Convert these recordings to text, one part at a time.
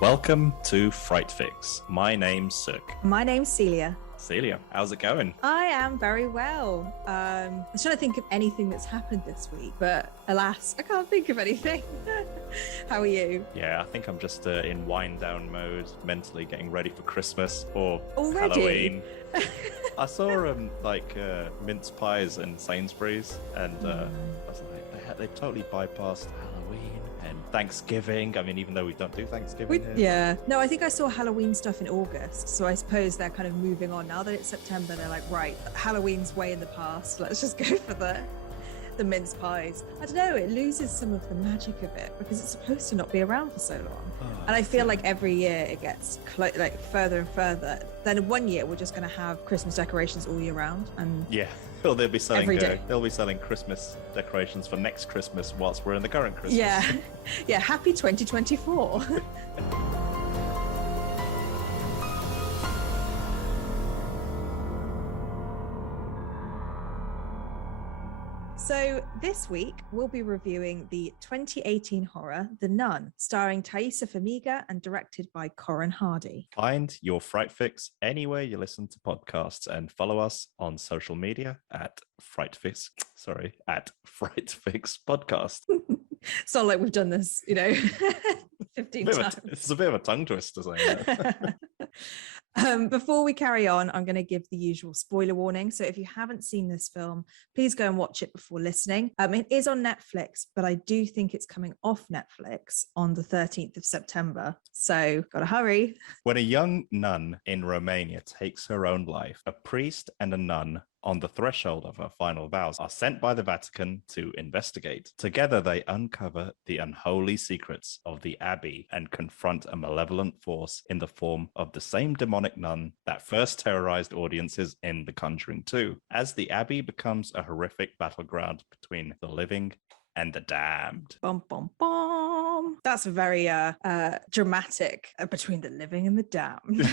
Welcome to Fright Fix. My name's Suk. My name's Celia. Celia, how's it going? I am very well. I'm trying to think of anything that's happened this week, but alas, I can't think of anything. How are you? Yeah, I think I'm just in wind down mode, mentally getting ready for Christmas or Already? Halloween. I saw mince pies in Sainsbury's, and I was like, they totally bypassed Halloween and Thanksgiving. I mean, even though we don't do Thanksgiving here. Yeah. No, I think I saw Halloween stuff in August, so I suppose they're kind of moving on. Now that it's September, they're like, right, Halloween's way in the past. Let's just go for the mince pies. I don't know, it loses some of the magic of it because it's supposed to not be around for so long. And I feel like every year it gets further and further. Then one year we're just going to have Christmas decorations all year round. And yeah. Well, they'll be selling every day. They'll be selling Christmas decorations for next Christmas whilst we're in the current Christmas. Yeah. Yeah, happy 2024. So this week, we'll be reviewing the 2018 horror, The Nun, starring Taissa Farmiga and directed by Corin Hardy. Find your Fright Fix anywhere you listen to podcasts and follow us on social media at Fright Fix Podcast. Sound like we've done this, 15 times. It's a bit of a tongue twister saying that. Before we carry on, I'm going to give the usual spoiler warning. So if you haven't seen this film, please go and watch it before listening. It is on Netflix, but I do think it's coming off Netflix on the 13th of September. So gotta hurry. When a young nun in Romania takes her own life, a priest and a nun on the threshold of her final vows are sent by the Vatican to investigate. Together, they uncover the unholy secrets of the Abbey and confront a malevolent force in the form of the same demonic nun that first terrorized audiences in The Conjuring 2, as the Abbey becomes a horrific battleground between the living and the damned. Bum, bum, bum. That's very dramatic, between the living and the damned.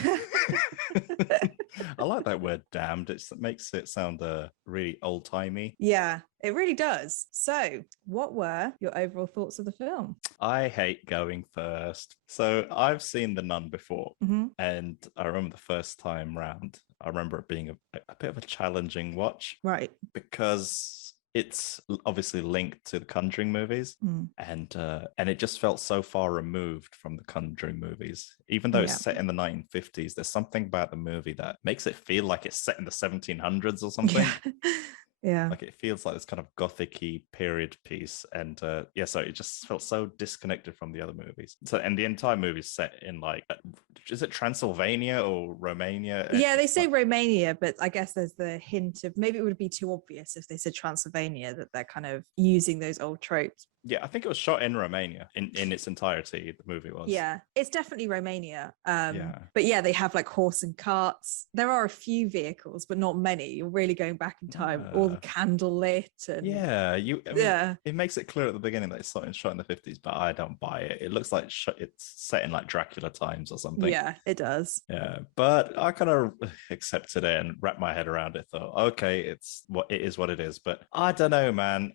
I like that word damned. It makes it sound really old-timey. Yeah, it really does. So what were your overall thoughts of the film? I hate going first. So I've seen The Nun before, and I remember the first time round, I remember it being a bit of a challenging watch. Right. Because it's obviously linked to the Conjuring movies, and it just felt so far removed from the Conjuring movies. Even though it's set in the 1950s, there's something about the movie that makes it feel like it's set in the 1700s or something. Yeah. Like it feels like this kind of gothic-y period piece. And so it just felt so disconnected from the other movies. So, and the entire movie is set in is it Transylvania or Romania? Yeah, they say Romania, but I guess there's the hint of maybe it would be too obvious if they said Transylvania, that they're kind of using those old tropes. Yeah, I think it was shot in Romania in its entirety. The movie was. Yeah, it's definitely Romania. But yeah, they have like horse and carts. There are a few vehicles, but not many. You're really going back in time. All the candle lit. And it makes it clear at the beginning that it's shot in the 50s, but I don't buy it. It looks like it's set in like Dracula times or something. Yeah, it does. Yeah, but I kind of accepted it and wrapped my head around it. Thought, okay, it's what it is. But I don't know, man.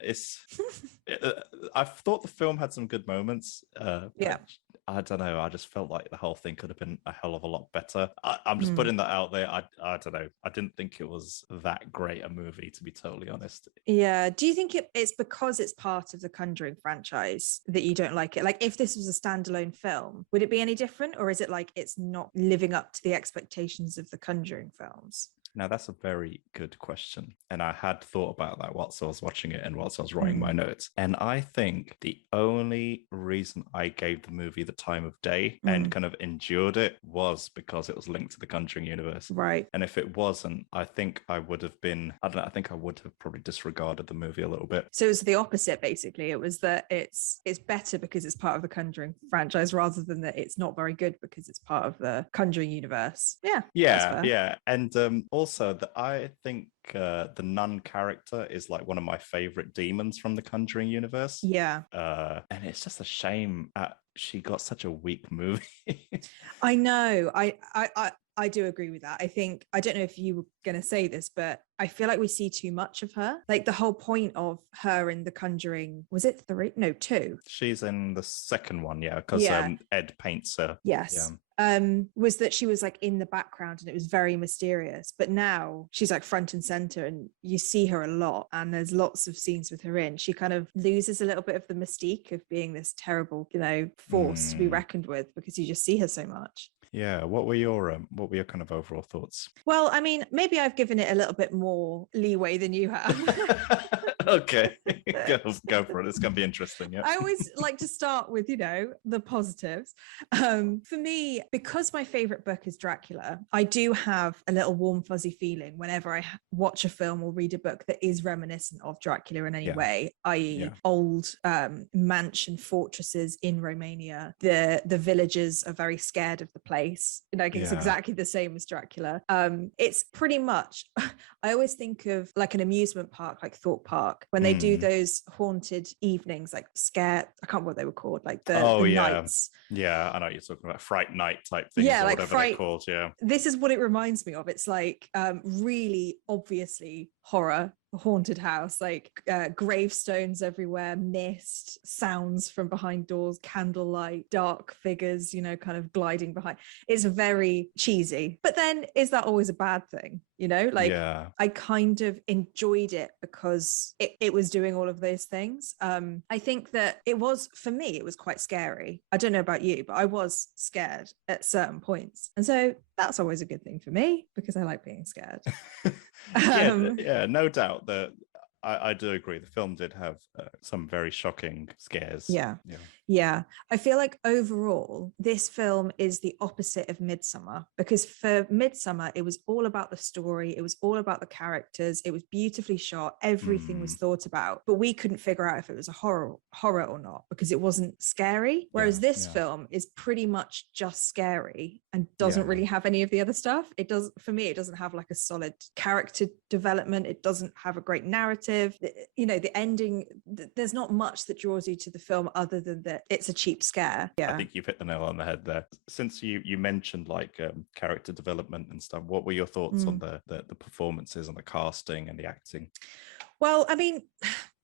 I thought the film had some good moments. I don't know. I just felt like the whole thing could have been a hell of a lot better. I'm just putting that out there. I don't know. I didn't think it was that great a movie, to be totally honest. Yeah. Do you think it's because it's part of the Conjuring franchise that you don't like it? Like, if this was a standalone film, would it be any different? Or is it like it's not living up to the expectations of the Conjuring films? Now, that's a very good question. And I had thought about that whilst I was watching it and whilst I was writing my notes. And I think the only reason I gave the movie the time of day and kind of endured it was because it was linked to the Conjuring universe. Right. And if it wasn't, I think I would have been, I don't know, I think I would have probably disregarded the movie a little bit. So it's the opposite, basically. It was that it's better because it's part of the Conjuring franchise rather than that it's not very good because it's part of the Conjuring universe. Yeah. And also, I think the nun character is like one of my favorite demons from the Conjuring universe. Yeah. And it's just a shame she got such a weak movie. I know. I do agree with that. I think, I don't know if you were going to say this, but I feel like we see too much of her. Like the whole point of her in The Conjuring, was it 3? No, 2. She's in the second one, yeah, because Yeah. Ed paints her. Yes. Yeah. Was that she was like in the background and it was very mysterious, but now she's like front and center and you see her a lot, and there's lots of scenes with her in. She kind of loses a little bit of the mystique of being this terrible, force to be reckoned with, because you just see her so much. Yeah, what were your kind of overall thoughts? Well, I mean, maybe I've given it a little bit more leeway than you have. Okay, go for it. It's going to be interesting. Yeah, I always like to start with, the positives. For me, because my favorite book is Dracula, I do have a little warm, fuzzy feeling whenever I watch a film or read a book that is reminiscent of Dracula in any way, i.e. old mansion fortresses in Romania. The villagers are very scared of the place. It's exactly the same as Dracula. It's pretty much, I always think of like an amusement park, like Thorpe Park, when they do those haunted evenings, like scare, I can't remember what they were called, like the nights. Yeah, I know what you're talking about, Fright Night type things, or like whatever they're called. Yeah, this is what it reminds me of. It's like really obviously horror, haunted house, like gravestones everywhere, mist, sounds from behind doors, candlelight, dark figures, kind of gliding behind. It's very cheesy, but then is that always a bad thing? I kind of enjoyed it because it was doing all of those things. I think that for me it was quite scary. I don't know about you, but I was scared at certain points, and so that's always a good thing for me because I like being scared. No doubt that I do agree. The film did have some very shocking scares. Yeah. I feel like overall, this film is the opposite of Midsummer, because for Midsummer, it was all about the story. It was all about the characters. It was beautifully shot. Everything was thought about, but we couldn't figure out if it was a horror or not because it wasn't scary. Whereas this film is pretty much just scary and doesn't really have any of the other stuff. For me, it doesn't have like a solid character development. It doesn't have a great narrative. The ending, there's not much that draws you to the film other than that it's a cheap scare. I think you've hit the nail on the head there. Since you mentioned like character development and stuff, what were your thoughts on the performances and the casting and the acting? Well, I mean,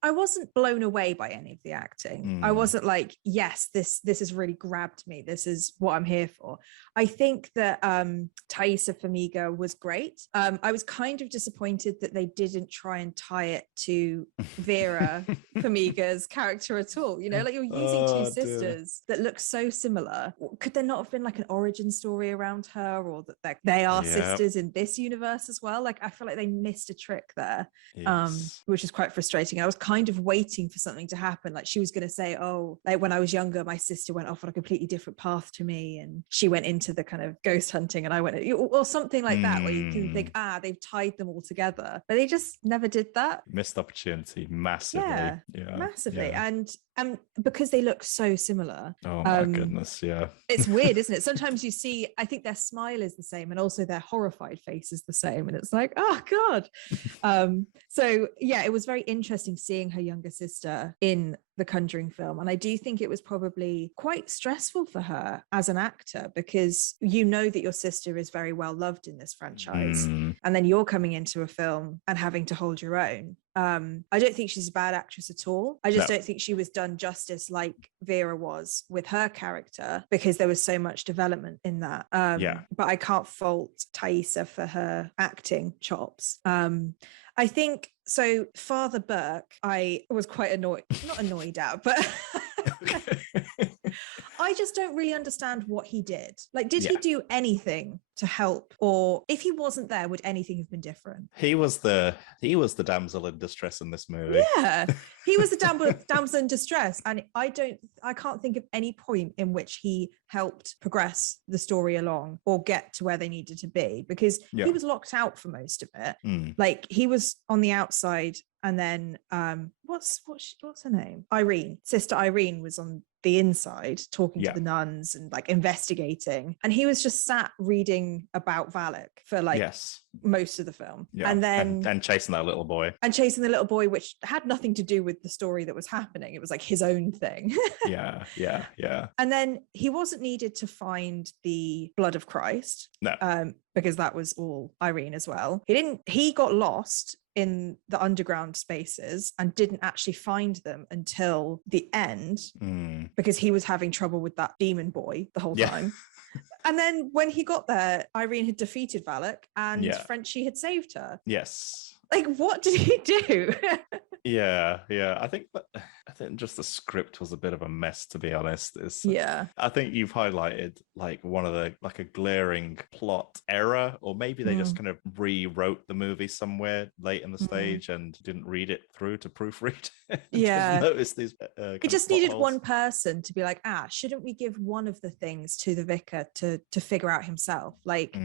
I wasn't blown away by any of the acting. I wasn't like, yes, this has really grabbed me. This is what I'm here for. I think that Taissa Farmiga was great. I was kind of disappointed that they didn't try and tie it to Vera Farmiga's character at all. Like you're using two sisters that look so similar. Could there not have been like an origin story around her, or that they are sisters in this universe as well? Like I feel like they missed a trick there, which is quite frustrating. I was kind of waiting for something to happen. Like she was going to say, oh, like when I was younger, my sister went off on a completely different path to me and she went into the kind of ghost hunting and I went, or something like that, where you can think, they've tied them all together. But they just never did that. Missed opportunity massively. Yeah, massively. And because they look so similar. Oh my goodness, yeah. It's weird, isn't it? Sometimes you see, I think their smile is the same and also their horrified face is the same. And it's like, oh God. So yeah, it was very interesting seeing her younger sister in the Conjuring film. And I do think it was probably quite stressful for her as an actor, because that your sister is very well loved in this franchise. And then you're coming into a film and having to hold your own. I don't think she's a bad actress at all. I just don't think she was done justice like Vera was with her character, because there was so much development in that. But I can't fault Taissa for her acting chops. I think so. Father Burke, I was quite not annoyed at, but I just don't really understand what he did. Like, did he do anything to help? Or if he wasn't there, would anything have been different? He was the damsel in distress in this movie. Yeah, he was the damsel in distress. And I can't think of any point in which he helped progress the story along or get to where they needed to be, because he was locked out for most of it. Like he was on the outside. And then what's her name? Sister Irene was on the inside talking to the nuns and like investigating. And he was just sat reading everything about Valak for like yes. most of the film. Yeah. And then and chasing that little boy. And chasing the little boy, which had nothing to do with the story that was happening. It was like his own thing. Yeah. And then he wasn't needed to find the blood of Christ. No. Because that was all Irene as well. He got lost in the underground spaces and didn't actually find them until the end because he was having trouble with that demon boy the whole time. And then when he got there, Irene had defeated Valak and Frenchie had saved her. Yes. Like, what did he do? Yeah. I think just the script was a bit of a mess, to be honest. I think you've highlighted like one of the like a glaring plot error, or maybe they just kind of rewrote the movie somewhere late in the stage and didn't read it through to proofread. Yeah. Notice these. It just needed one person to be like, shouldn't we give one of the things to the vicar to figure out himself? Like,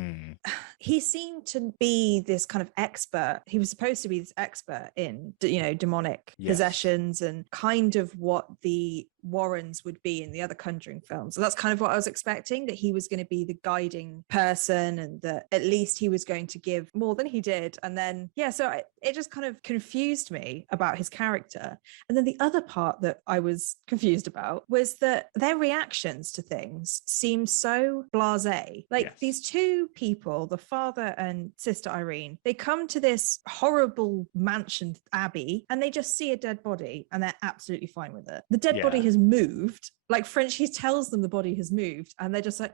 he seemed to be this kind of expert. He was supposed to be this expert in, demonic possessions and kind of what the Warrens would be in the other Conjuring films. So that's kind of what I was expecting, that he was going to be the guiding person and that at least he was going to give more than he did. And then, it just kind of confused me about his character. And then the other part that I was confused about was that their reactions to things seem so blasé. Like these two people, the father and sister Irene, they come to this horrible mansion abbey and they just see a dead body and they're absolutely fine with it. The dead body has moved. Like Frenchie tells them the body has moved and they're just like,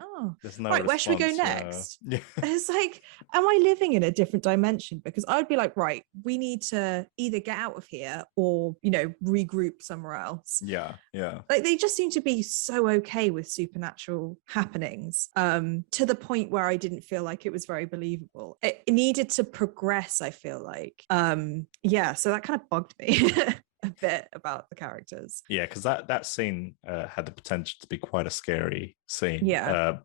right, where should we go next? It's like, am I living in a different dimension? Because I'd be like, right, we need to either get out of here or, regroup somewhere else. Yeah. Like they just seem to be so okay with supernatural happenings, to the point where I didn't feel like it was very believable. It needed to progress, I feel like. So that kind of bugged me. A bit about the characters. Yeah, because that scene had the potential to be quite a scary scene.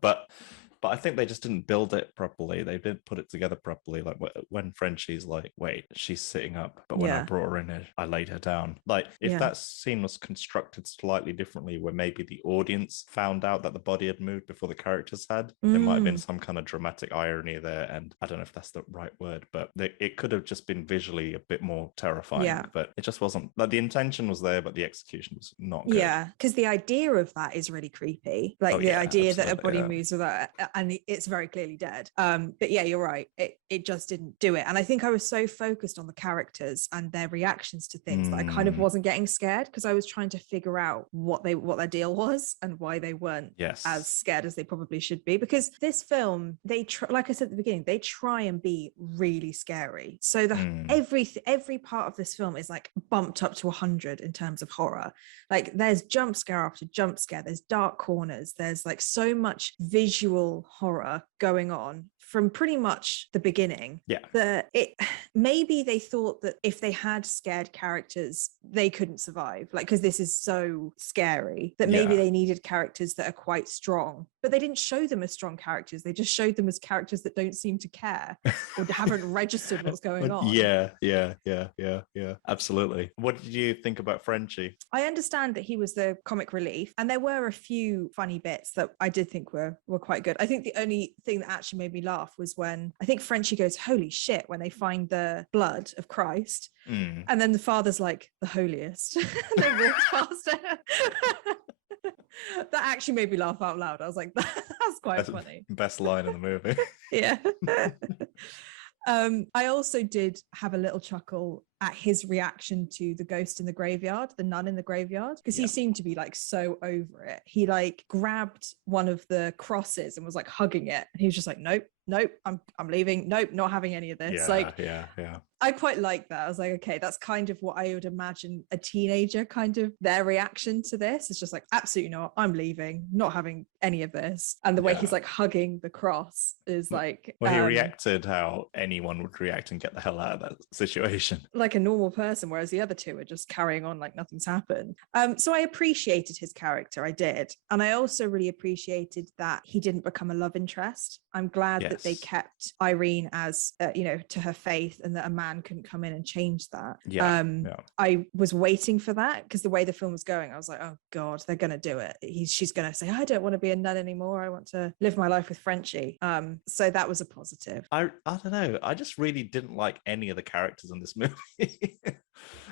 But I think they just didn't build it properly. They didn't put it together properly. Like when Frenchie's like, wait, she's sitting up, but when I brought her in, I laid her down. Like if that scene was constructed slightly differently, where maybe the audience found out that the body had moved before the characters had, there might have been some kind of dramatic irony there. And I don't know if that's the right word, but it could have just been visually a bit more terrifying. But it just wasn't. Like the intention was there, but the execution was not good. Yeah, because the idea of that is really creepy. Like the idea that a body moves without, and it's very clearly dead. But yeah, you're right. It just didn't do it. And I think I was so focused on the characters and their reactions to things that I kind of wasn't getting scared, because I was trying to figure out what their deal was and why they weren't as scared as they probably should be. Because this film, like I said at the beginning, they try and be really scary. So every part of this film is like bumped up to 100 in terms of horror. Like there's jump scare after jump scare. There's dark corners. There's like so much visual horror going on from pretty much the beginning. That maybe they thought that if they had scared characters, they couldn't survive. Like, because this is so scary, that maybe they needed characters that are quite strong. But they didn't show them as strong characters. They just showed them as characters that don't seem to care or haven't registered what's going on. Yeah. Absolutely. What did you think about Frenchie? I understand that he was the comic relief, and there were a few funny bits that I did think were quite good. I think the only thing that actually made me laugh was when I think Frenchie goes, "Holy shit," when they find the blood of Christ. And then the father's like, "The holiest." They walked past it. That actually made me laugh out loud. I was like, that's quite funny. Best line in the movie. Yeah. I also did have a little chuckle at his reaction to the ghost in the graveyard, the nun in the graveyard, because he seemed to be like so over it. He like grabbed one of the crosses and was like hugging it, and he was just like, nope, I'm leaving. Nope, not having any of this. Yeah. I quite like that. I was like, okay, that's kind of what I would imagine a teenager kind of their reaction to this. It's just like, absolutely not. I'm leaving, not having any of this. And the way he's like hugging the cross is like, well, he reacted how anyone would react and get the hell out of that situation. Like a normal person, whereas the other two are just carrying on like nothing's happened. So I appreciated his character. I did. And I also really appreciated that he didn't become a love interest. I'm glad that they Yes. kept Irene as, to her faith, and that a man couldn't come in and change that. Yeah. Yeah. I was waiting for that because the way the film was going, I was like, oh God, they're going to do it. She's going to say, I don't want to be a nun anymore. I want to live my life with Frenchie. So that was a positive. I don't know. I just really didn't like any of the characters in this movie.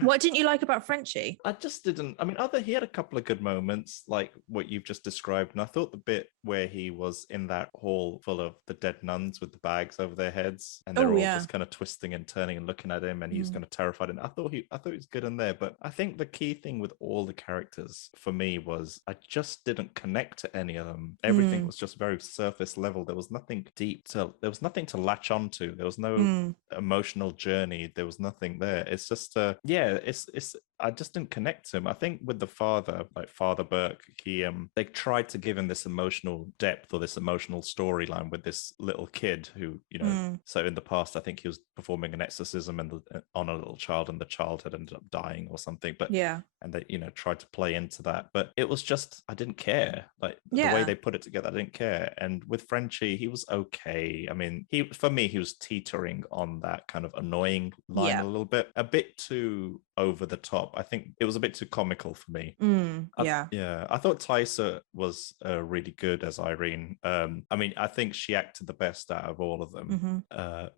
What didn't you like about Frenchie? I just didn't. I mean, he had a couple of good moments, like what you've just described. And I thought the bit where he was in that hall full of the dead nuns with the bags over their heads, and they're all just kind of twisting and turning and looking at him, and he's kind of terrified. And I thought he was good in there. But I think the key thing with all the characters for me was I just didn't connect to any of them. Everything was just very surface level. There was nothing deep there was nothing to latch onto. There was no emotional journey. There was nothing there. It's just it's I just didn't connect to him. I think with the father, like Father Burke, they tried to give him this emotional depth or this emotional storyline with this little kid who, so in the past I think he was performing an exorcism on a little child, and the child had ended up dying or something. But and they tried to play into that, but it was just, I didn't care. Like the way they put it together, I didn't care. And with Frenchie, he was okay. I mean, for me he was teetering on that kind of annoying line a little bit, a bit too over the top. I think it was a bit too comical for me. I thought Taissa was really good as Irene. I mean, I think she acted the best out of all of them.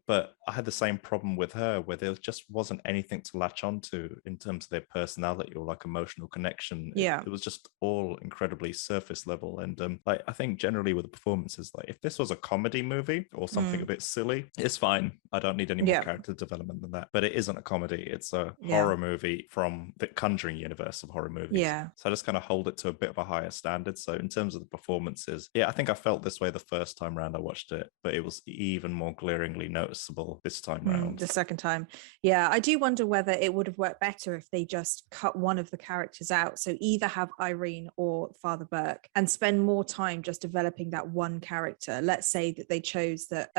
But I had the same problem with her, where there just wasn't anything to latch onto in terms of their personality or like emotional connection. It was just all incredibly surface level. And like I think generally with the performances, like if this was a comedy movie or something a bit silly, it's fine. I don't need any more character development than that. But it isn't a comedy. It's a horror movie from the Conjuring universe of horror movies. So I just kind of hold it to a bit of a higher standard. So in terms of the performances, I think I felt this way the first time round I watched it, but it was even more glaringly noticeable this time round. The second time. I do wonder whether it would have worked better if they just cut one of the characters out. So either have Irene or Father Burke and spend more time just developing that one character. Let's say that they chose that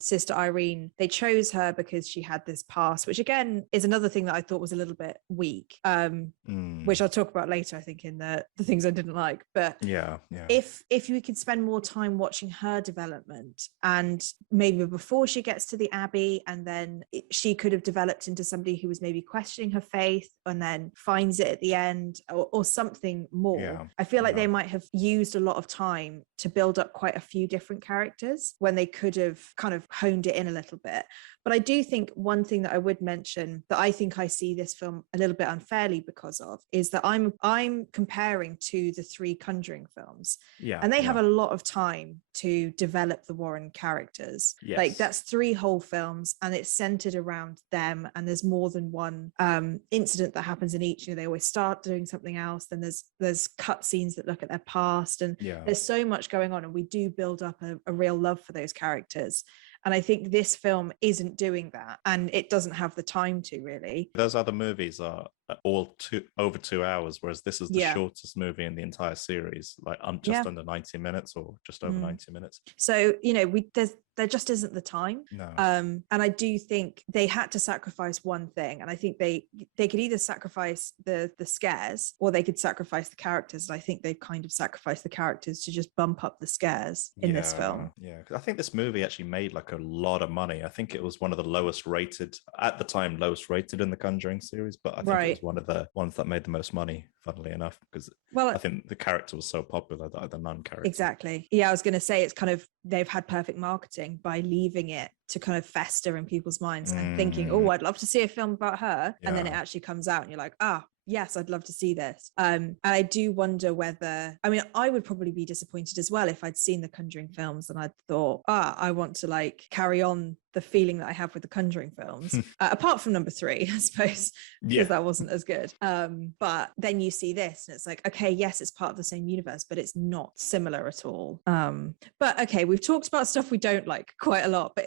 Sister Irene, they chose her because she had this past, which again is another thing that I thought was a little bit weak, which I'll talk about later, I think, in the things I didn't like. But if you could spend more time watching her development, and maybe before she gets to the Abbey, and then she could have developed into somebody who was maybe questioning her faith and then finds it at the end, or something more. I feel like they might have used a lot of time to build up quite a few different characters when they could have kind of honed it in a little bit. But I do think one thing that I would mention that I think I see this film a little bit unfairly because of is that I'm comparing to the 3 Conjuring films. And they have a lot of time to develop the Warren characters. Like that's 3 whole films, and it's centered around them, and there's more than one incident that happens in each. They always start doing something else, then there's cut scenes that look at their past, and there's so much going on, and we do build up a real love for those characters. And I think this film isn't doing that, and it doesn't have the time to really. Those other movies are all over 2 hours, whereas this is the shortest movie in the entire series, like just under 90 minutes or just over 90 minutes. So, there just isn't the time. And I do think they had to sacrifice one thing. And I think they could either sacrifice the scares, or they could sacrifice the characters. And I think they've kind of sacrificed the characters to just bump up the scares in this film. I think this movie actually made like a lot of money. I think it was one of the lowest rated at the time, in the Conjuring series, but I think it was one of the ones that made the most money, funnily enough, because I think the character was so popular, the nun character. Exactly. I was going to say, it's kind of, they've had perfect marketing by leaving it to kind of fester in people's minds and thinking, oh, I'd love to see a film about her. And then it actually comes out and you're like, yes, I'd love to see this. And I do wonder whether, I mean, I would probably be disappointed as well if I'd seen the Conjuring films and I'd thought, I want to like carry on the feeling that I have with the Conjuring films, apart from number 3, I suppose, because that wasn't as good. But then you see this and it's like, okay, yes, it's part of the same universe, but it's not similar at all. But okay, we've talked about stuff we don't like quite a lot, but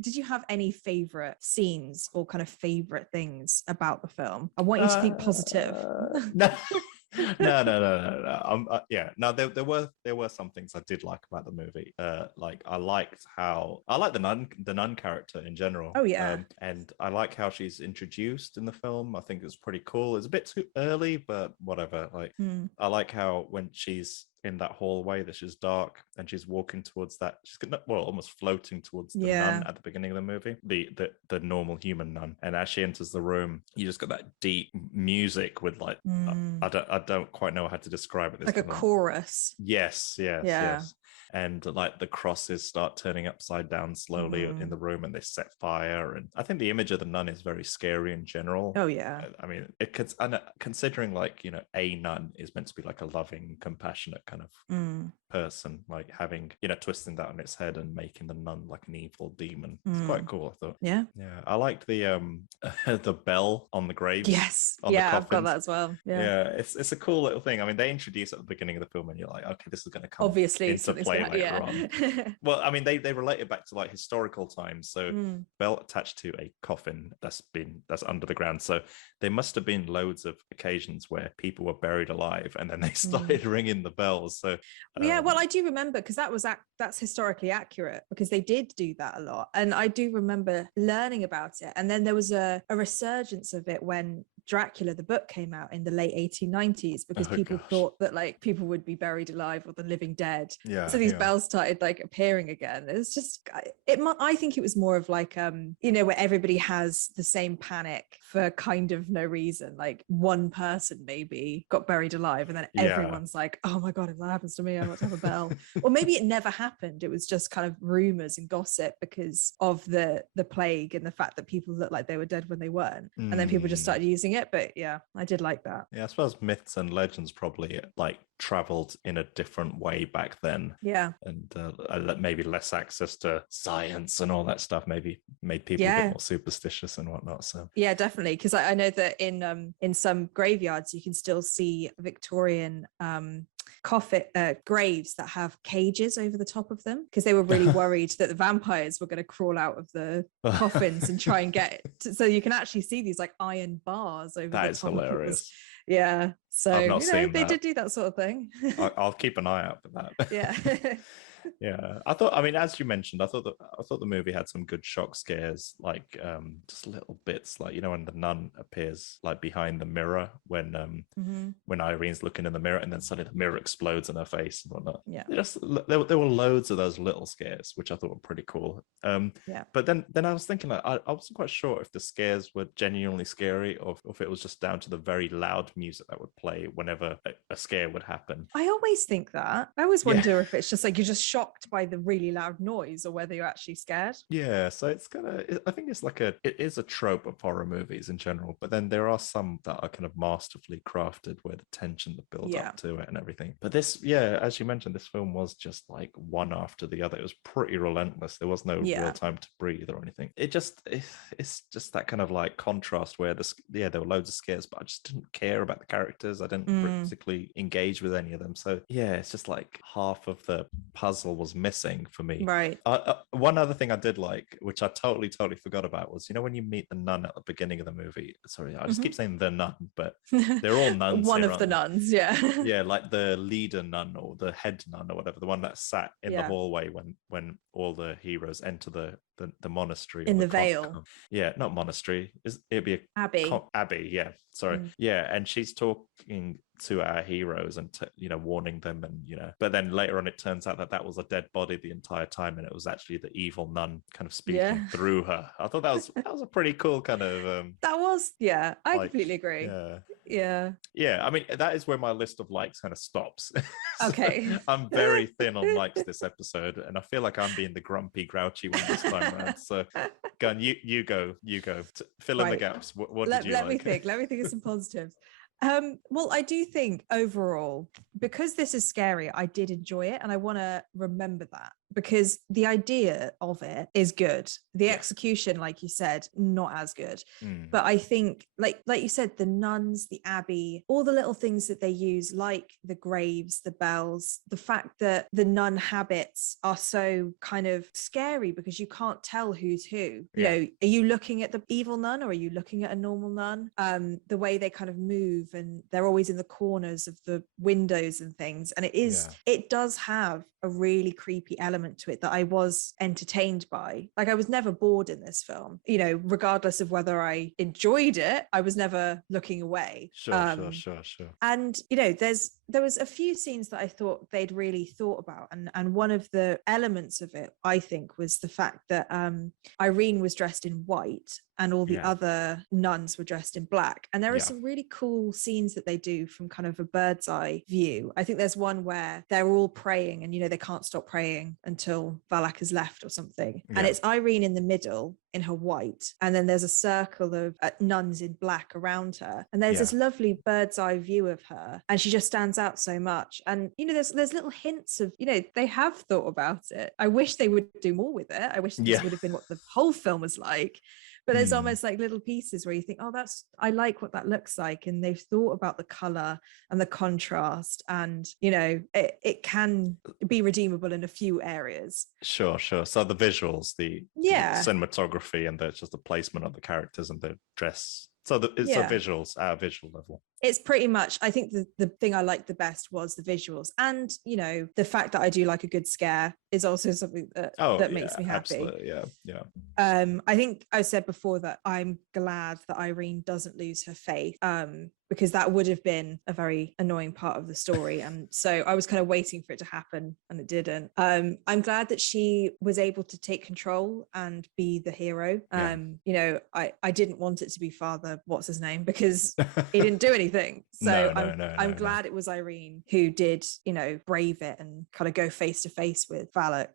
did you have any favorite scenes or kind of favorite things about the film? I want you to think positive. No. No. There were some things I did like about the movie. Like I liked the nun character in general. And I like how she's introduced in the film. I think it's pretty cool. It's a bit too early, but whatever. Like I like how when she's in that hallway that she's dark and she's walking towards that. She's almost floating towards the Yeah. nun at the beginning of the movie, the normal human nun. And as she enters the room, you just got that deep music with like I don't quite know how to describe it. Like a chorus. Yes. And like the crosses start turning upside down slowly in the room, and they set fire. And I think the image of the nun is very scary in general. Oh yeah. I mean, considering like, you know, a nun is meant to be like a loving, compassionate kind of person, like having, you know, twisting that on its head and making the nun like an evil demon. It's quite cool, I thought. Yeah. I liked the the bell on the graves. Yes. On the I've got that as well. Yeah. It's a cool little thing. I mean, they introduce it at the beginning of the film and you're like, okay, this is going to come obviously into play later on. Well, I mean, they relate it back to like historical times. So bell attached to a coffin that's under the ground. So there must have been loads of occasions where people were buried alive and then they started ringing the bells. So well, I do remember, because that's historically accurate, because they did do that a lot. And I do remember learning about it. And then there was a resurgence of it when Dracula the book came out in the late 1890s, because people thought that like people would be buried alive or the living dead. So these bells started like appearing again. It's just I think it was more of like you know, where everybody has the same panic for kind of no reason. Like one person maybe got buried alive and then everyone's like, oh my god, if that happens to me, I want to have a bell. Or maybe it never happened. It was just kind of rumors and gossip because of the plague and the fact that people looked like they were dead when they weren't. And then people just started using it. But yeah, I did like that. I suppose myths and legends probably like traveled in a different way back then. And maybe less access to science and all that stuff maybe made people a bit more superstitious and whatnot. So yeah, definitely, because I know that in some graveyards you can still see Victorian coffin graves that have cages over the top of them, because they were really worried that the vampires were going to crawl out of the coffins and try and get so you can actually see these like iron bars over that the is top hilarious. So you know, they did do that sort of thing. I'll keep an eye out for that. Yeah. I mean, as you mentioned, I thought the movie had some good shock scares, like just little bits, like, you know, when the nun appears like behind the mirror when Irene's looking in the mirror and then suddenly the mirror explodes in her face and whatnot. There were loads of those little scares which I thought were pretty cool. But then I was thinking, like, I wasn't quite sure if the scares were genuinely scary or if it was just down to the very loud music that would play whenever a scare would happen. I always think that. I always wonder if it's just like you're just shocked by the really loud noise or whether you're actually scared. So it's I think it's like it is a trope of horror movies in general, but then there are some that are kind of masterfully crafted where the tension that builds up to it and everything. But this, as you mentioned, this film was just like one after the other. It was pretty relentless. There was no real time to breathe or anything. It's just that kind of like contrast where there were loads of scares, but I just didn't care about the characters. I didn't particularly engage with any of them. So it's just like half of the puzzle was missing for me. Right. One other thing I did like, which I totally forgot about, was, you know, when you meet the nun at the beginning of the movie. Sorry, I just keep saying the nun, but they're all nuns. One of the nuns, like the leader nun or the head nun or whatever, the one that sat in the hallway when all the heroes enter the monastery in the veil. Not monastery. It'd be Abbey. Abbey, sorry. And she's talking to our heroes and warning them, and but then later on it turns out that was a dead body the entire time, and it was actually the evil nun kind of speaking through her. I thought that was a pretty cool kind of that was I completely agree. I mean, that is where my list of likes kind of stops. Okay. I'm very thin on likes this episode, and I feel like I'm being the grumpy, grouchy one this time around. So go on, you go fill in the gaps. What did you like? Let me think of some positives. Well, I do think overall, because this is scary, I did enjoy it, and I want to remember that, because the idea of it is good. The execution, like you said, not as good. But I think, like you said, the nuns, the abbey, all the little things that they use, like the graves, the bells, the fact that the nun habits are so kind of scary because you can't tell who's who. You know, are you looking at the evil nun or are you looking at a normal nun? The way they kind of move, and they're always in the corners of the windows and things. And it does have a really creepy element to it that I was entertained by. Like, I was never bored in this film, regardless of whether I enjoyed it, I was never looking away. Sure. And there's there was a few scenes that I thought they'd really thought about, and one of the elements of it, I think, was the fact that Irene was dressed in white and all the other nuns were dressed in black, and there are some really cool scenes that they do from kind of a bird's eye view. I think there's one where they're all praying, and they can't stop praying until Valak has left or something, and it's Irene in the middle in her white, and then there's a circle of nuns in black around her, and there's this lovely bird's eye view of her, and she just stands out so much. And there's little hints of they have thought about it. I wish they would do more with it. I wish this would have been what the whole film was like. But there's almost like little pieces where you think, oh, I like what that looks like. And they've thought about the color and the contrast, and, it can be redeemable in a few areas. Sure. So the visuals, the cinematography, and just the placement of the characters and the dress. So it's the visuals at a visual level. It's pretty much, I think the thing I liked the best was the visuals. And, the fact that I do like a good scare is also something that makes me happy. Absolutely. Yeah. I think I said before that I'm glad that Irene doesn't lose her faith, because that would have been a very annoying part of the story. And so I was kind of waiting for it to happen, and it didn't. I'm glad that she was able to take control and be the hero. I didn't want it to be Father, what's his name, because he didn't do anything. So I'm glad it was Irene who did, brave it and kind of go face to face with Valak.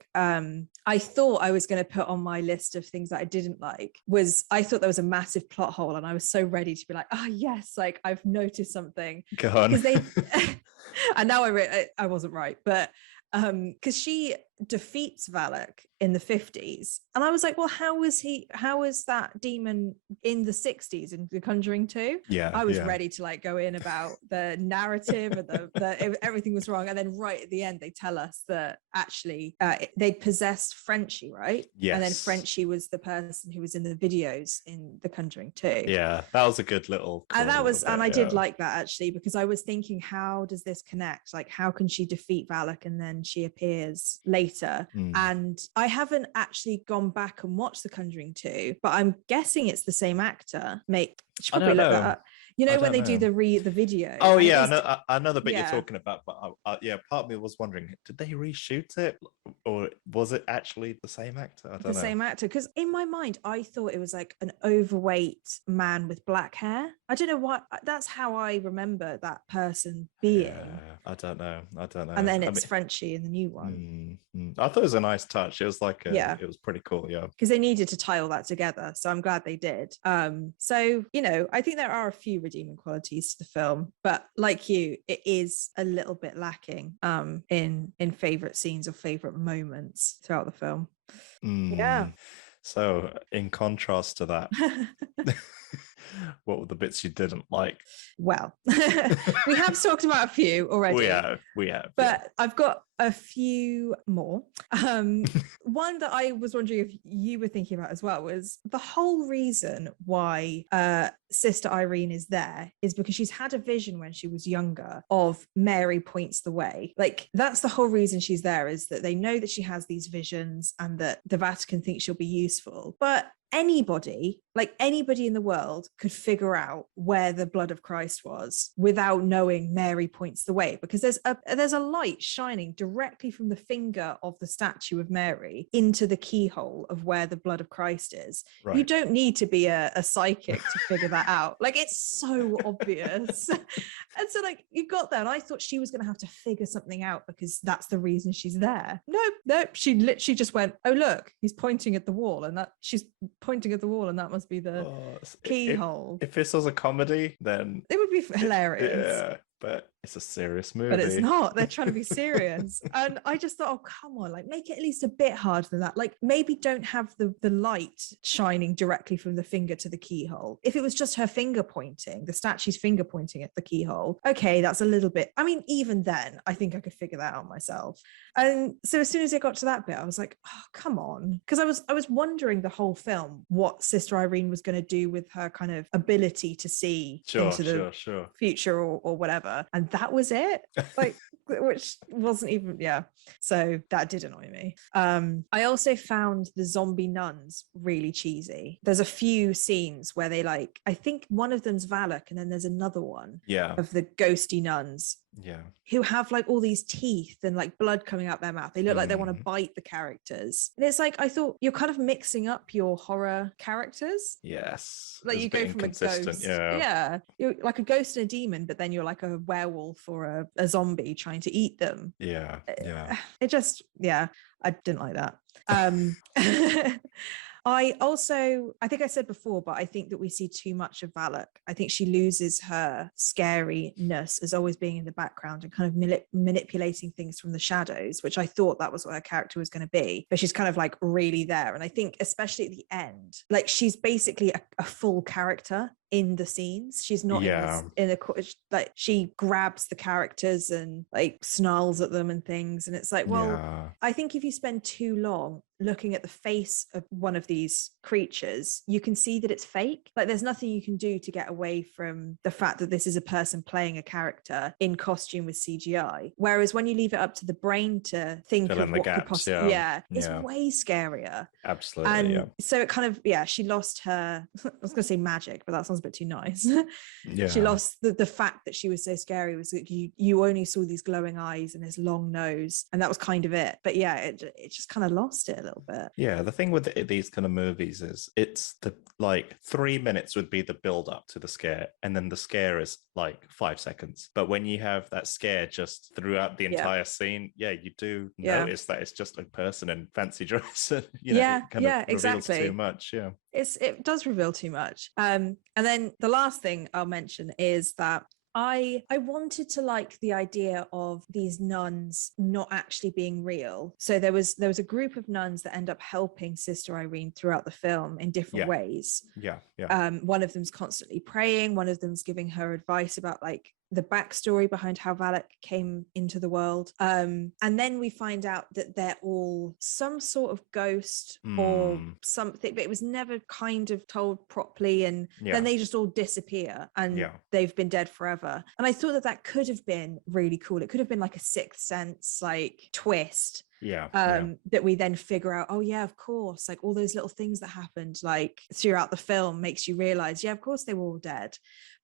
I thought I was going to put on my list of things that I didn't like I thought there was a massive plot hole, and I was so ready to be like, oh yes, like I've noticed something. Go on. And now I wasn't right, but because she defeats Valak in the 50s, and I was like, well, how is that demon in the 60s in The Conjuring 2? I was ready to go in about the narrative and the everything was wrong, and then right at the end they tell us that actually they possessed Frenchie, right? Yes. And then Frenchie was the person who was in the videos in The Conjuring 2. Yeah, that was a good little I did like that, actually, because I was thinking, how does this connect? Like, how can she defeat Valak and then she appears later? And I haven't actually gone back and watched The Conjuring 2, but I'm guessing it's the same actor. Mate, you should probably look that up. When they do the video. Oh yeah, I know the bit you're talking about, but part of me was wondering, did they reshoot it, or was it actually the same actor? I don't know. The same actor, because in my mind I thought it was like an overweight man with black hair. I don't know why. That's how I remember that person being. I don't know. And then it's Frenchie in the new one. I thought it was a nice touch. It was like it was pretty cool, because they needed to tie all that together, so I'm glad they did. So I think there are a few redeeming qualities to the film, but like you, it is a little bit lacking in favorite scenes or favorite moments throughout the film. So in contrast to that, what were the bits you didn't like? Well, we have talked about a few already. We have. But I've got a few more. One that I was wondering if you were thinking about as well was the whole reason why Sister Irene is there is because she's had a vision when she was younger of Mary points the way. Like, that's the whole reason she's there, is that they know that she has these visions and that the Vatican thinks she'll be useful. But anybody in the world could figure out where the blood of Christ was without knowing Mary points the way, because there's a light shining directly from the finger of the statue of Mary into the keyhole of where the blood of Christ is. Right. You don't need to be a psychic to figure that out. Like, it's so obvious. And so you got there, and I thought she was going to have to figure something out because that's the reason she's there. Nope. She literally just went, oh look, he's pointing at the wall, and that she's pointing at the wall, and that must be the keyhole. If this was a comedy, then it would be hilarious. Yeah, but it's a serious movie. But it's not. They're trying to be serious. And I just thought, oh, come on, make it at least a bit harder than that. Maybe don't have the light shining directly from the finger to the keyhole. If it was just her finger pointing, the statue's finger pointing at the keyhole, okay, that's a little bit, even then, I think I could figure that out myself. And so as soon as it got to that bit, I was like, oh, come on. Because I was wondering the whole film what Sister Irene was going to do with her kind of ability to see into the future or whatever. And that was it. which wasn't even, yeah. So that did annoy me. I also found the zombie nuns really cheesy. There's a few scenes where they like, I think one of them's Valak, and then there's another one of the ghosty nuns. Yeah. Who have like all these teeth and like blood coming out their mouth. They look like they want to bite the characters. And it's like, I thought you're kind of mixing up your horror characters. Yes. Like you go from a ghost. Yeah. You're like a ghost and a demon, but then you're like a werewolf or a zombie trying to eat them. Yeah. Yeah. It just, I didn't like that. I think I said before, but I think that we see too much of Valak. I think she loses her scariness as always being in the background and kind of manipulating things from the shadows, which I thought that was what her character was going to be. But she's kind of like really there. And I think especially at the end, like she's basically a full character in the scenes. She's not in a like she grabs the characters and like snarls at them and things. And it's like, well, I think if you spend too long looking at the face of one of these creatures, you can see that it's fake. Like there's nothing you can do to get away from the fact that this is a person playing a character in costume with CGI. Whereas when you leave it up to the brain to think of what could possibly, it's way scarier. Absolutely. And so it kind of, she lost her, I was going to say magic, but that sounds a bit too nice. She lost the fact that she was so scary was that you only saw these glowing eyes and this long nose, and that was kind of it. But it just kind of lost it a little bit. Yeah, the thing with these kind of movies is it's the like 3 minutes would be the build up to the scare, and then the scare is like 5 seconds. But when you have that scare just throughout the entire scene, you do notice that it's just a person in fancy dress. And, it kind of reveals too much. Yeah, it does reveal too much. And then the last thing I'll mention is that I wanted to like the idea of these nuns not actually being real. So there was a group of nuns that end up helping Sister Irene throughout the film in different ways. One of them's constantly praying. One of them's giving her advice about like the backstory behind how Valak came into the world. And then we find out that they're all some sort of ghost or something, but it was never kind of told properly. And then they just all disappear and they've been dead forever. And I thought that could have been really cool. It could have been like a Sixth Sense like twist. That we then figure out, of course, like all those little things that happened like throughout the film makes you realize, of course they were all dead.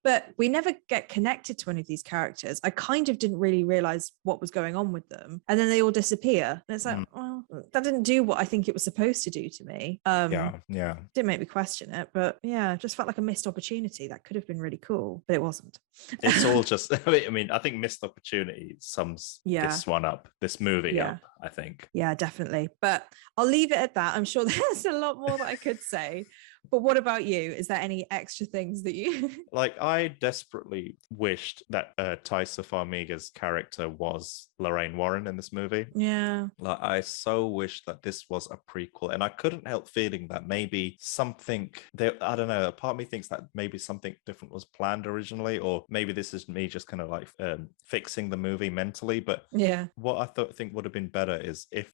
But we never get connected to any of these characters. I kind of didn't really realize what was going on with them. And then they all disappear. And it's like, well, that didn't do what I think it was supposed to do to me. Didn't make me question it. But just felt like a missed opportunity. That could have been really cool, but it wasn't. It's all just, I mean, I think missed opportunity sums this movie up, I think. Yeah, definitely. But I'll leave it at that. I'm sure there's a lot more that I could say. But what about you? Is there any extra things that you... Like, I desperately wished that Taissa Farmiga's character was Lorraine Warren in this movie. Yeah. Like, I so wish that this was a prequel. And I couldn't help feeling that maybe something... I don't know, a part of me thinks that maybe something different was planned originally, or maybe this is me just kind of like fixing the movie mentally. But what I think would have been better is if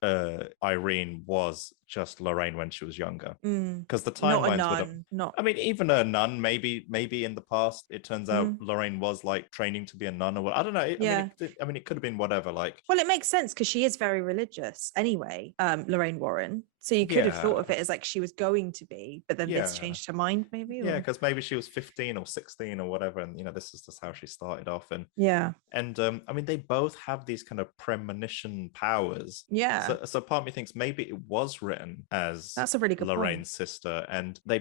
Irene was just Lorraine when she was younger. Because the timelines would have... I mean, even a nun, maybe in the past, it turns out Lorraine was like training to be a nun or what. I don't know. I mean, it could have been whatever. Like, well, it makes sense because she is very religious anyway, Lorraine Warren. So you could have thought of it as like she was going to be, but then Vince changed her mind, maybe. Or... Yeah, because maybe she was 15 or 16 or whatever, and this is just how she started off. And I mean, they both have these kind of premonition powers. Yeah. So part of me thinks maybe it was written as that's a really good Lorraine's sister, and they're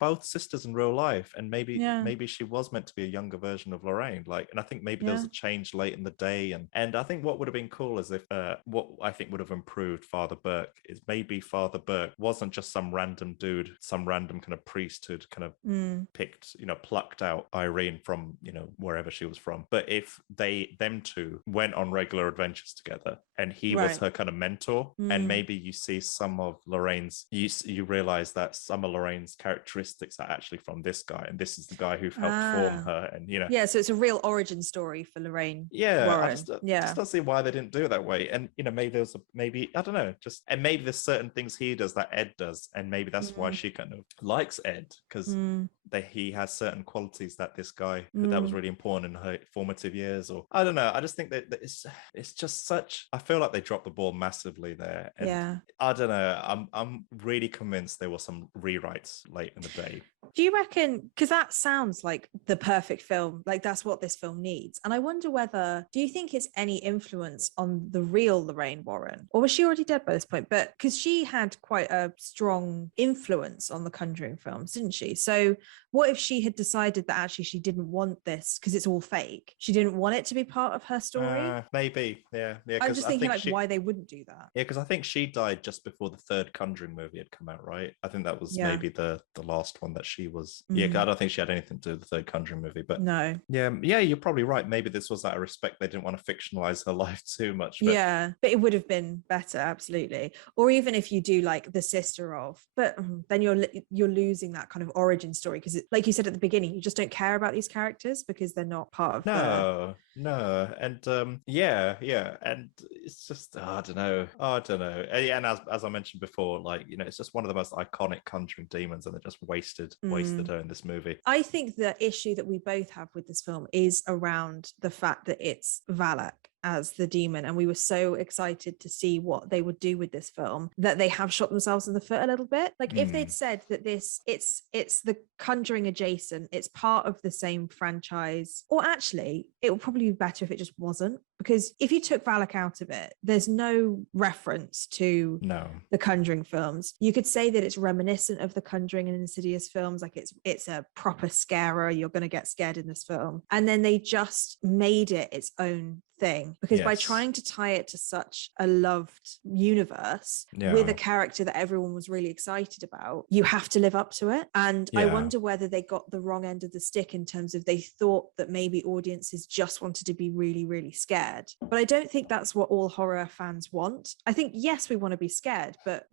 both sisters in real life, and maybe she was meant to be a younger version of Lorraine. Like, and I think maybe there was a change late in the day, and I think what would have been cool is if what I think would have improved Father Burke is maybe Father Burke wasn't just some random dude, some random kind of priest who'd kind of picked, plucked out Irene from, wherever she was from. But if them two went on regular adventures together and he was her kind of mentor, and maybe you see some of Lorraine's, you realize that some of Lorraine's characteristics are actually from this guy, and this is the guy who helped form her, and so it's a real origin story for Lorraine Warren. I just don't see why they didn't do it that way. And maybe I don't know, and maybe there's certain certain things he does that Ed does, and maybe that's why she kind of likes Ed, because he has certain qualities that this guy that was really important in her formative years. Or I don't know. I just think that it's just such. I feel like they dropped the ball massively there. And I don't know. I'm really convinced there were some rewrites late in the day. Do you reckon, because that sounds like the perfect film, like that's what this film needs. And I wonder whether, do you think it's any influence on the real Lorraine Warren? Or was she already dead by this point? But because she had quite a strong influence on the Conjuring films, didn't she? So what if she had decided that actually she didn't want this because it's all fake? She didn't want it to be part of her story? Maybe, yeah. I'm just thinking like why they wouldn't do that. Yeah, because I think she died just before the third Conjuring movie had come out, right? I think that was maybe the last one that she was. Yeah, I don't think she had anything to do with the third Conjuring movie, but no. Yeah, you're probably right. Maybe this was out of respect. They didn't want to fictionalize her life too much. But but it would have been better, absolutely. Or even if you do like the sister of, but then you're losing that kind of origin story, because like you said at the beginning, you just don't care about these characters because they're not part of no, and and it's just I don't know, and as I mentioned before, like, you know, it's just one of the most iconic Conjuring demons, and they just wasted her in this movie. I think the issue that we both have with this film is around the fact that it's Valak as the demon, and we were so excited to see what they would do with this film that they have shot themselves in the foot a little bit. Like if they'd said that it's the Conjuring adjacent, it's part of the same franchise, or actually it would probably be better if it just wasn't, because if you took Valak out of it, there's no reference to the Conjuring films. You could say that it's reminiscent of the Conjuring and Insidious films, like it's a proper scarer, you're going to get scared in this film, and then they just made it its own thing, because by trying to tie it to such a loved universe with a character that everyone was really excited about, you have to live up to it. And I wonder whether they got the wrong end of the stick in terms of they thought that maybe audiences just wanted to be really, really scared. But I don't think that's what all horror fans want. I think, yes, we want to be scared, but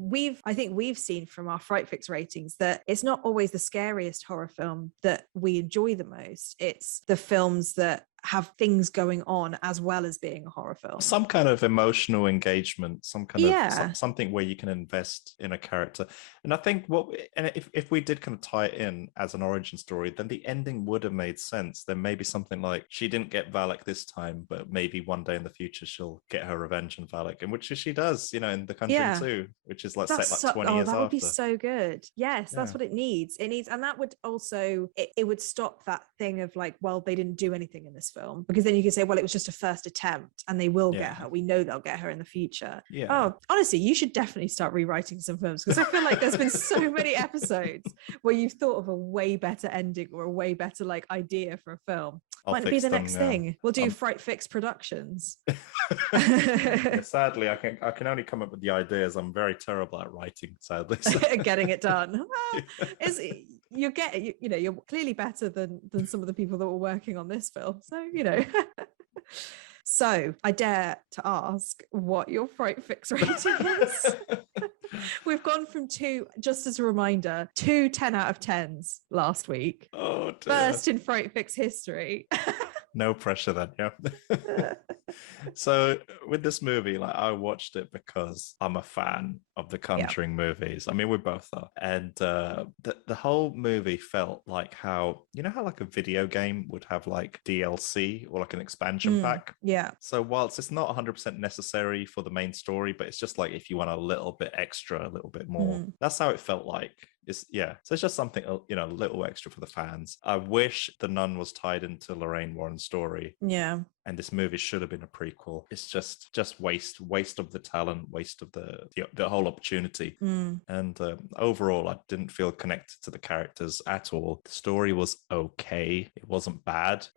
I think we've seen from our Fright Fix ratings that it's not always the scariest horror film that we enjoy the most. It's the films that have things going on as well as being a horror film. Some kind of emotional engagement, some kind of something where you can invest in a character. And I think if we did kind of tie it in as an origin story, then the ending would have made sense. Then maybe something like she didn't get Valak this time, but maybe one day in the future she'll get her revenge on Valak, and which she does, you know, in the Conjuring 2, which is like set like 20 years after. That would be so good. Yes, that's what it needs. And that would also, it would stop that thing of like, well, they didn't do anything in this film, because then you can say, well, it was just a first attempt and they will get her. We know they'll get her in the future. Honestly, you should definitely start rewriting some films, because I feel like there's been so many episodes where you've thought of a way better ending or a way better like idea for a film. Might be the next thing. We'll do Fright Fix Productions. Sadly, I can only come up with the ideas. I'm very terrible at writing, sadly. So. Getting it done. Well, you're clearly better than some of the people that were working on this film. So, you know. So I dare to ask what your Fright Fix rating is. We've gone from just as a reminder, 2 10 out of 10s last week. Oh, dear. First in Fright Fix history. No pressure then, yeah. So with this movie, like, I watched it because I'm a fan of the Conjuring movies. I mean, we both are. And the whole movie felt like how like a video game would have like DLC or like an expansion pack. Yeah. So whilst it's not 100% necessary for the main story, but it's just like if you want a little bit extra, a little bit more, that's how it felt like. So it's just something, a little extra for the fans. I wish the Nun was tied into Lorraine Warren's story. Yeah. And this movie should have been a prequel. It's just waste of the talent, waste of the whole opportunity. And overall, I didn't feel connected to the characters at all. The story was okay. It wasn't bad.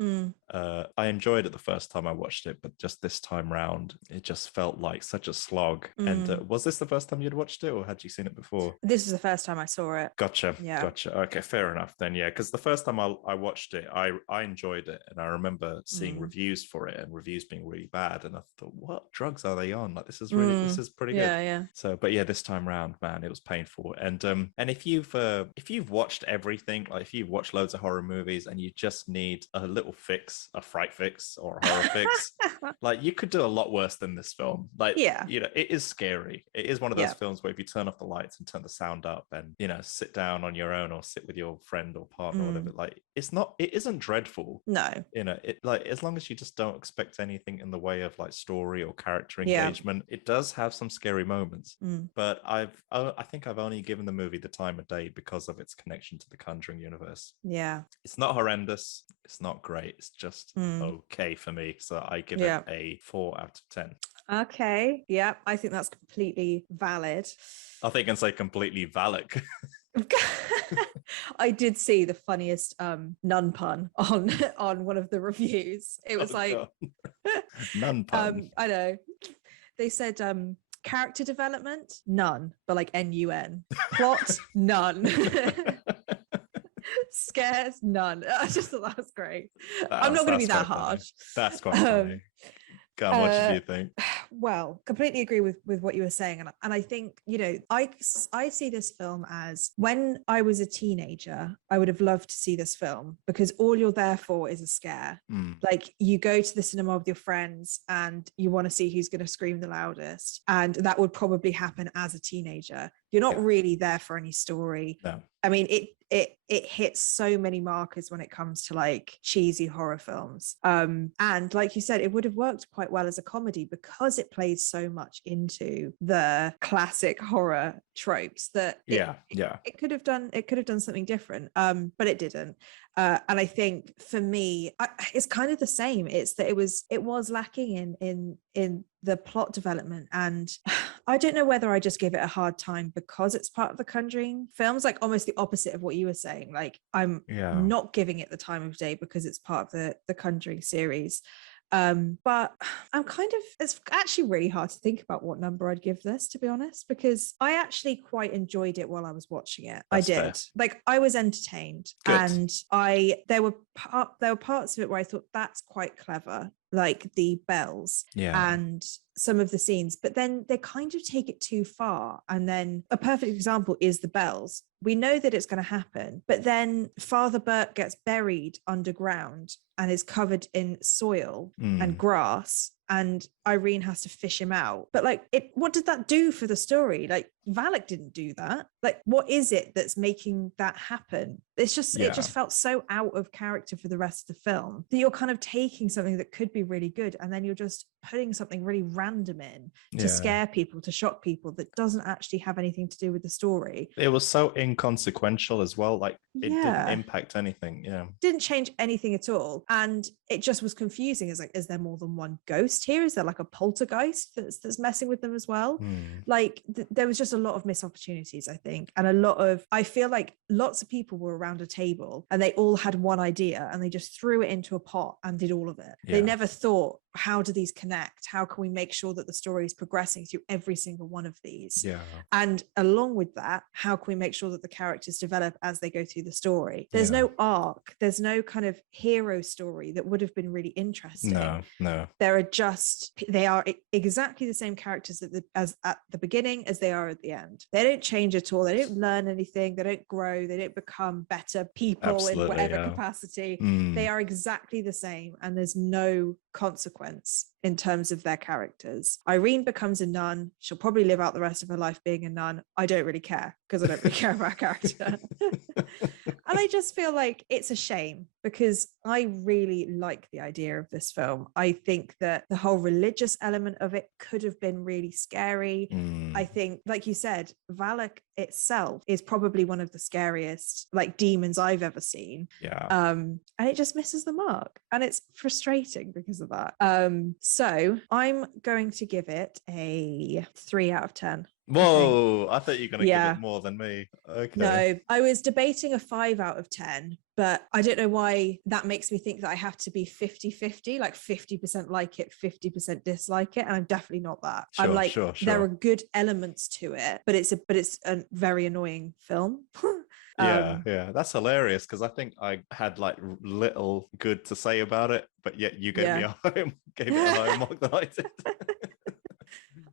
I enjoyed it the first time I watched it, but just this time round, it just felt like such a slog. And was this the first time you'd watched it, or had you seen it before? This is the first time I saw it. Gotcha. Okay, fair enough then. Yeah, because the first time I watched it, I enjoyed it, and I remember seeing reviews for for it and reviews being really bad. And I thought, what drugs are they on? Like, this is really, this is pretty good. Yeah. So, but yeah, this time round, man, it was painful. And if you've watched everything, like if you've watched loads of horror movies and you just need a little fix, a fright fix or a horror fix, like you could do a lot worse than this film. Like, you know, it is scary. It is one of those films where if you turn off the lights and turn the sound up and, you know, sit down on your own or sit with your friend or partner or whatever, like it isn't dreadful. No. You know, it, like, as long as you just don't expect anything in the way of like story or character engagement, it does have some scary moments. But I think I've only given the movie the time of day because of its connection to the Conjuring universe. Yeah. It's not horrendous. It's not great. It's just okay for me. So I give it a 4 out of 10. Okay. Yeah, I think that's completely valid. I think I can say completely Valak. I did see the funniest nun pun on one of the reviews. It was nun pun. I know. They said character development, none, but like NUN. Plot, none. Scares, none. I just thought that was great. I'm not going to be that harsh. That's quite funny. Go on, what did you think? Well, completely agree with what you were saying. And I think, you know, I see this film as, when I was a teenager, I would have loved to see this film because all you're there for is a scare. Like, you go to the cinema with your friends and you want to see who's going to scream the loudest. And that would probably happen as a teenager. You're not really there for any story. No. I mean, it hits so many markers when it comes to like cheesy horror films. And like you said, it would have worked quite well as a comedy because it plays so much into the classic horror tropes that it could have done something different. But it didn't. And I think for me, it's kind of the same. It's that it was lacking in the plot development, and I don't know whether I just give it a hard time because it's part of the Conjuring films, like almost the opposite of what you were saying. Like, I'm not giving it the time of day because it's part of the Conjuring series. But I'm it's actually really hard to think about what number I'd give this, to be honest, because I actually quite enjoyed it while I was watching it. That's I did. fair. Like, I was entertained. Good. And there were parts of it where I thought that's quite clever, like the bells and some of the scenes, but then they kind of take it too far. And then a perfect example is the bells. We know that it's going to happen, but then Father Burke gets buried underground and is covered in soil and grass, and Irene has to fish him out. But like, what did that do for the story? Like, Valak didn't do that. Like, what is it that's making that happen? It's just, it just felt so out of character for the rest of the film that you're kind of taking something that could be really good and then you're just putting something really random in to scare people, to shock people, that doesn't actually have anything to do with the story. It was so inconsequential as well. Like, it didn't impact anything. Didn't change anything at all. And it just was confusing. It's like, is there more than one ghost here? Is there like a poltergeist that's messing with them as well? Like, there was just a lot of missed opportunities, I think. And I feel like lots of people were around a table and they all had one idea and they just threw it into a pot and did all of it. They never thought, how do these connect? How can we make sure that the story is progressing through every single one of these? And along with that, how can we make sure that the characters develop as they go through the story? There's no arc. There's no kind of hero story that would have been really interesting. No. They are exactly the same characters as at the beginning as they are at the end. They don't change at all. They don't learn anything. They don't grow. They don't become better people in whatever capacity. They are exactly the same, and there's no consequence in terms of their characters. Irene becomes a nun. She'll probably live out the rest of her life being a nun. I don't really care because I don't really care about her character. And I just feel like it's a shame because I really like the idea of this film. I think that the whole religious element of it could have been really scary. I think, like you said, Valak itself is probably one of the scariest like demons I've ever seen. And it just misses the mark. And it's frustrating because of that. So I'm going to give it a 3 out of 10. Whoa, I thought you were going to give it more than me. Okay. No, I was debating a 5 out of 10, but I don't know why that makes me think that I have to be 50-50, like 50% like it, 50% dislike it. And I'm definitely not that. I'm like, there are good elements to it, but it's a very annoying film. Yeah, that's hilarious because I think I had like little good to say about it, but yet you gave me a gave it a higher mark than I did.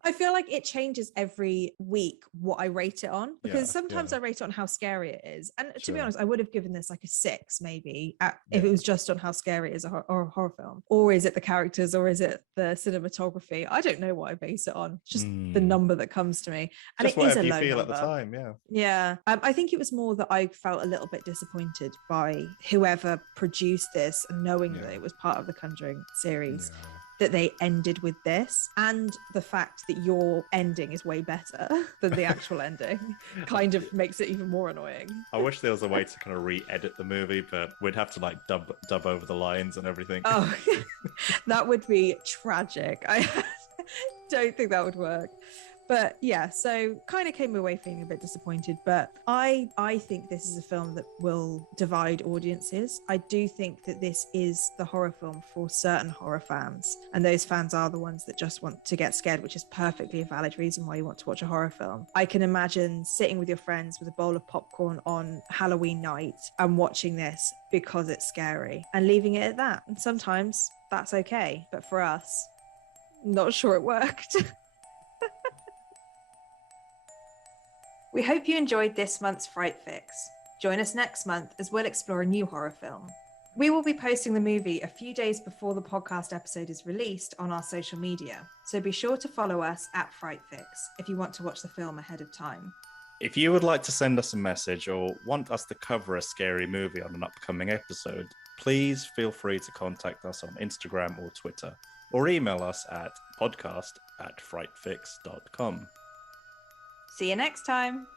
I feel like it changes every week what I rate it on, because sometimes I rate it on how scary it is. And to be honest, I would have given this like a 6 maybe if it was just on how scary it is or a horror film. Or is it the characters, or is it the cinematography? I don't know what I base it on. It's just the number that comes to me. And just it is a you low feel number. at the time, Yeah. I think it was more that I felt a little bit disappointed by whoever produced this, and knowing that it was part of the Conjuring series. Yeah. That they ended with this, and the fact that your ending is way better than the actual ending kind of makes it even more annoying. I wish there was a way to kind of re-edit the movie, but we'd have to like dub over the lines and everything. Oh, that would be tragic. I don't think that would work. But yeah, so kind of came away feeling a bit disappointed, but I think this is a film that will divide audiences. I do think that this is the horror film for certain horror fans, and those fans are the ones that just want to get scared, which is perfectly a valid reason why you want to watch a horror film. I can imagine sitting with your friends with a bowl of popcorn on Halloween night and watching this because it's scary and leaving it at that. And sometimes that's okay, but for us, not sure it worked. We hope you enjoyed this month's Fright Fix. Join us next month as we'll explore a new horror film. We will be posting the movie a few days before the podcast episode is released on our social media, so be sure to follow us at Fright Fix if you want to watch the film ahead of time. If you would like to send us a message or want us to cover a scary movie on an upcoming episode, please feel free to contact us on Instagram or Twitter, or email us at podcast@frightfix.com. See you next time.